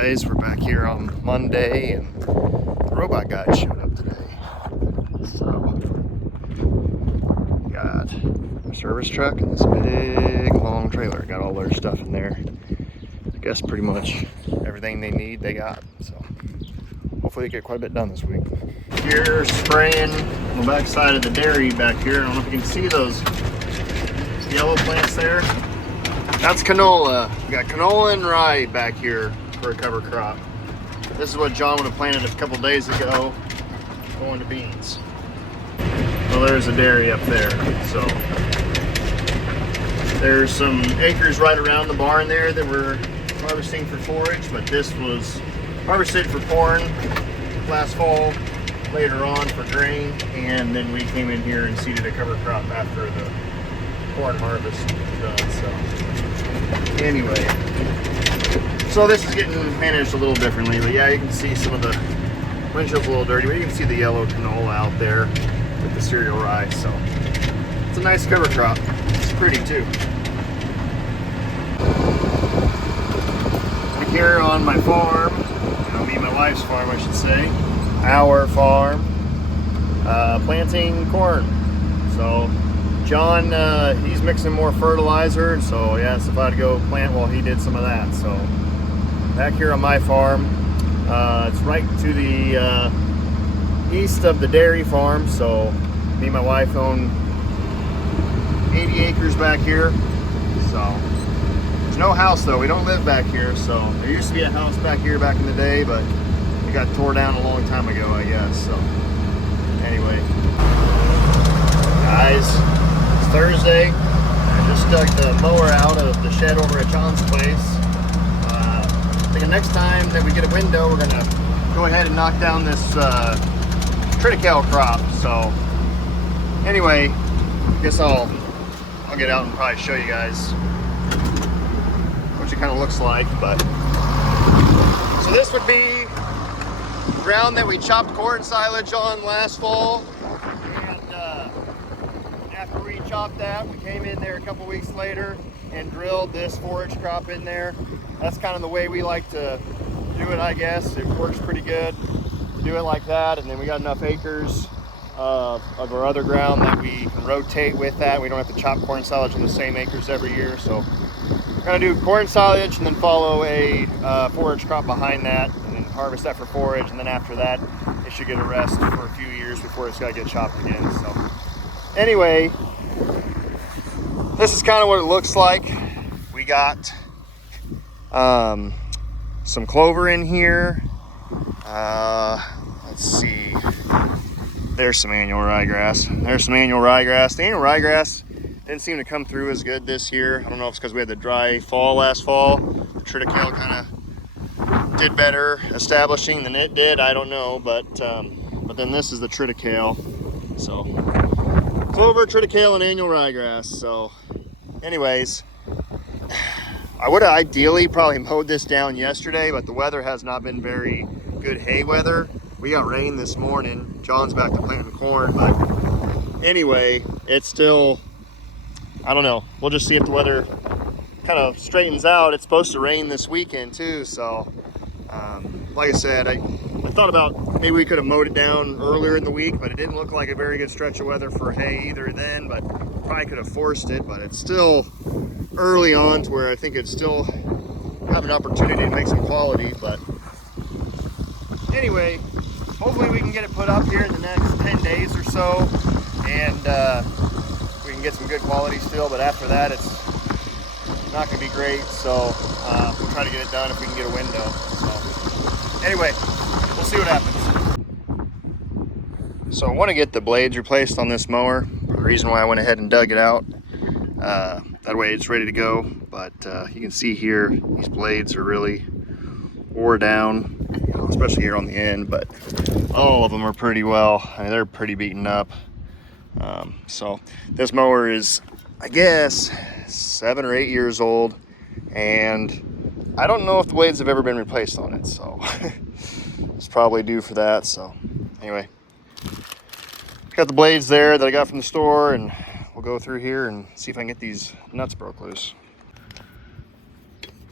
guys? We're back here on Monday, and the robot guys showed up today. So, we got a service truck and this big long trailer. Got all their stuff in there. I guess pretty much everything they need they got. So, hopefully they get quite a bit done this week. Here, spraying on the back side of the dairy back here. I don't know if you can see those yellow plants there. That's canola. We got canola and rye back here for a cover crop. This is what John would have planted a couple days ago, going to beans. Well, there's a dairy up there. So there's some acres right around the barn there that we're harvesting for forage, but this was harvested for corn last fall, later on for grain, and then we came in here and seeded a cover crop after the corn harvest was done. So anyway, so this is getting managed a little differently, but yeah, you can see some of the windshield's a little dirty, but you can see the yellow canola out there with the cereal rye. So it's a nice cover crop. It's pretty too. Back here on my farm, me and my wife's farm, I should say, our farm, planting corn. So John, he's mixing more fertilizer, and so he asked if I'd go plant while he did some of that. So back here on my farm, it's right to the east of the dairy farm. So me and my wife own 80 acres back here. So there's no house though, we don't live back here. So there used to be a house back here back in the day, but it got tore down a long time ago, I guess. So anyway, guys, Thursday. I just dug the mower out of the shed over at John's place. I think the next time that we get a window, we're gonna go ahead and knock down this triticale crop. So anyway, I guess I'll get out and probably show you guys what it kind of looks like. But so this would be ground that we chopped corn silage on last fall. After we chopped that, we came in there a couple weeks later and drilled this forage crop in there. That's kind of the way we like to do it, I guess. It works pretty good to do it like that. And then we got enough acres of our other ground that we can rotate with that. We don't have to chop corn silage on the same acres every year. So we're gonna do corn silage and then follow a forage crop behind that, and then harvest that for forage. And then after that, it should get a rest for a few years before it's gotta get chopped again. So anyway, this is kind of what it looks like. We got some clover in here. Let's see. There's some annual ryegrass. There's some annual ryegrass. The annual ryegrass didn't seem to come through as good this year. I don't know if it's because we had the dry fall last fall. The triticale kind of did better establishing than it did. I don't know, but then this is the triticale. So clover, triticale, and annual ryegrass. So anyways, I would have ideally probably mowed this down yesterday, but the weather has not been very good hay weather. We got rain this morning. John's back to planting corn, but anyway, it's still, I don't know. We'll just see if the weather kind of straightens out. It's supposed to rain this weekend too, so like I said, I thought about maybe we could have mowed it down earlier in the week, but it didn't look like a very good stretch of weather for hay either then, but probably could have forced it. But it's still early on to where I think it'd still have an opportunity to make some quality. But anyway, hopefully we can get it put up here in the next 10 days or so, and we can get some good quality still. But after that, it's not going to be great, so we'll try to get it done if we can get a window. So anyway, we'll see what happens. So I want to get the blades replaced on this mower. The reason why I went ahead and dug it out, that way it's ready to go. But you can see here, these blades are really wore down, especially here on the end, but all of them are pretty well, I mean, they're pretty beaten up. So this mower is, I guess, 7 or 8 years old, and I don't know if the blades have ever been replaced on it, so it's probably due for that. So anyway, got the blades there that I got from the store, and we'll go through here and see if I can get these nuts broke loose.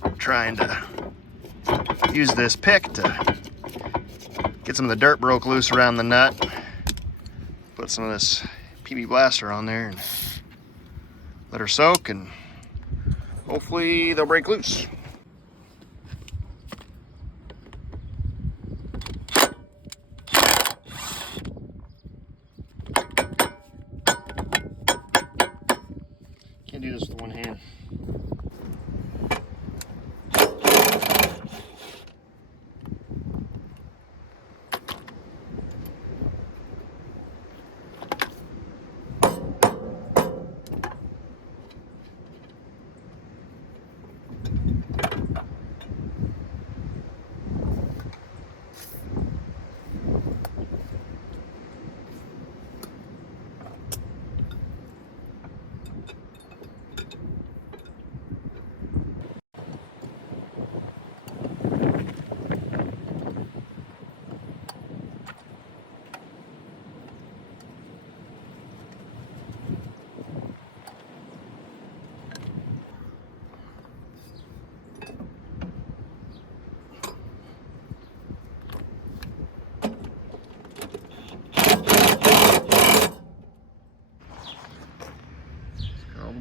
I'm trying to use this pick to get some of the dirt broke loose around the nut. Put some of this PB Blaster on there and let her soak, and hopefully they'll break loose. Can't do this with one hand.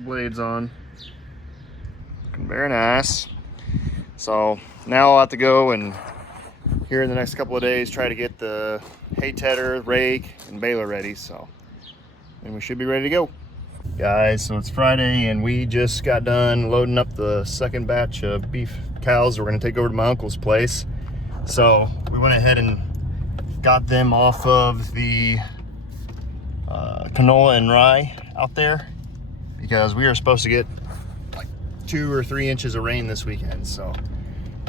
Blades on, looking very nice. So now I'll have to go and here in the next couple of days try to get the hay tedder, rake, and baler ready. So and we should be ready to go, guys. So it's Friday and we just got done loading up the second batch of beef cows we're going to take over to my uncle's place. So we went ahead and got them off of the canola and rye out there, because we are supposed to get like 2 or 3 inches of rain this weekend. So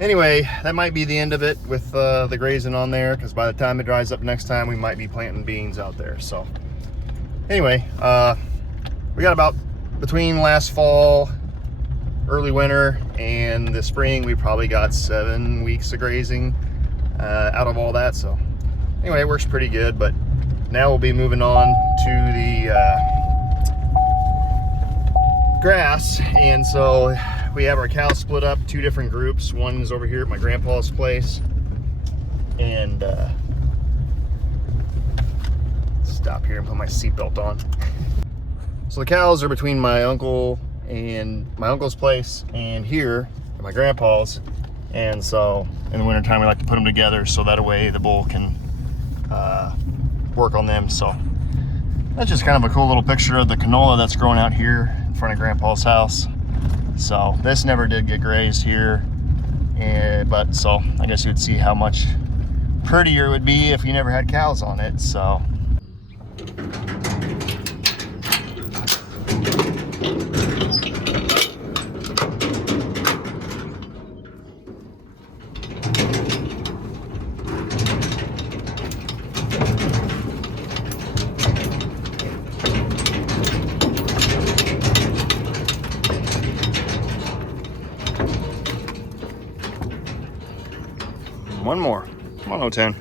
anyway, that might be the end of it with the grazing on there, because by the time it dries up next time, we might be planting beans out there. So anyway, we got about between last fall, early winter, and the spring, we probably got 7 weeks of grazing out of all that. So anyway, it works pretty good. But now we'll be moving on to the grass. And so we have our cows split up 2 different groups. One is over here at my grandpa's place, and stop here and put my seatbelt on. So the cows are between my uncle and my uncle's place and here at my grandpa's. And so in the wintertime we like to put them together so that way the bull can work on them. So that's just kind of a cool little picture of the canola that's growing out here in front of Grandpa's house. So this never did get grazed here, but so I guess you would see how much prettier it would be if you never had cows on it. So one more. Come on, 010.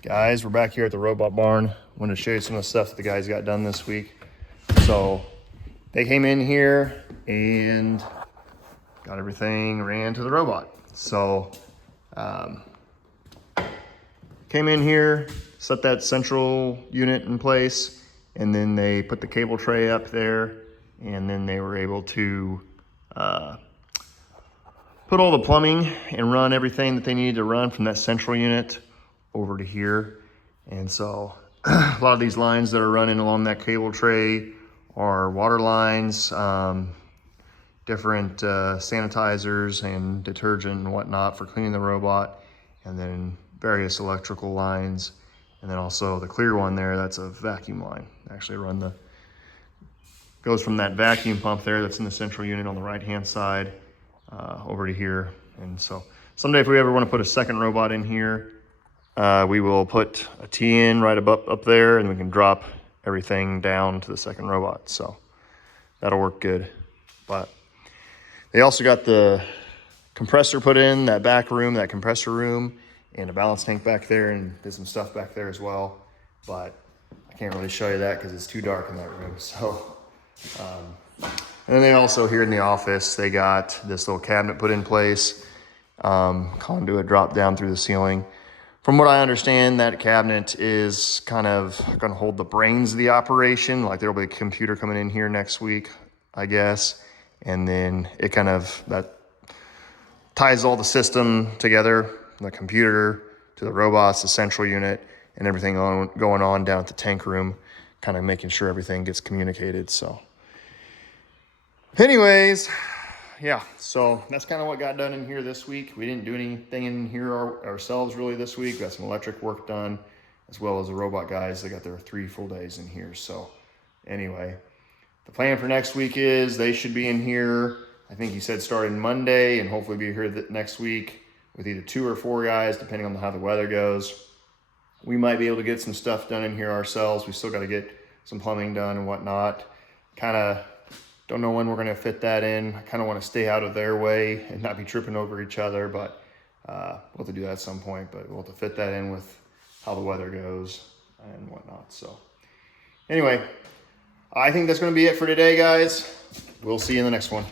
Guys, we're back here at the robot barn. Wanted to show you some of the stuff that the guys got done this week. So they came in here and got everything ran to the robot. So came in here, set that central unit in place, and then they put the cable tray up there, and then they were able to put all the plumbing and run everything that they needed to run from that central unit over to here. And so a lot of these lines that are running along that cable tray are water lines, different sanitizers and detergent and whatnot for cleaning the robot, and then various electrical lines. And then also the clear one there, that's a vacuum line. Actually goes from that vacuum pump there that's in the central unit on the right hand side over to here. And so someday if we ever want to put a second robot in here, we will put a T in right up there, and we can drop everything down to the second robot. So that'll work good. But they also got the compressor put in that back room, that compressor room, and a balance tank back there, and did some stuff back there as well. But I can't really show you that because it's too dark in that room. So And then they also, here in the office, they got this little cabinet put in place, conduit drop down through the ceiling. From what I understand, that cabinet is kind of gonna hold the brains of the operation. Like there'll be a computer coming in here next week, I guess. And then it kind of, that ties all the system together, the computer to the robots, the central unit, and everything going on down at the tank room, kind of making sure everything gets communicated. So anyways, yeah, so that's kind of what got done in here this week. We didn't do anything in here ourselves really this week. Got some electric work done, as well as the robot guys. They got their 3 full days in here. So anyway, the plan for next week is they should be in here, I think he said starting Monday, and hopefully be here next week with either 2 or 4 guys, depending on how the weather goes. We might be able to get some stuff done in here ourselves. We still got to get some plumbing done and whatnot. Kind of don't know when we're going to fit that in. I kind of want to stay out of their way and not be tripping over each other, but we'll have to do that at some point. But we'll have to fit that in with how the weather goes and whatnot. So anyway, I think that's going to be it for today, guys. We'll see you in the next one.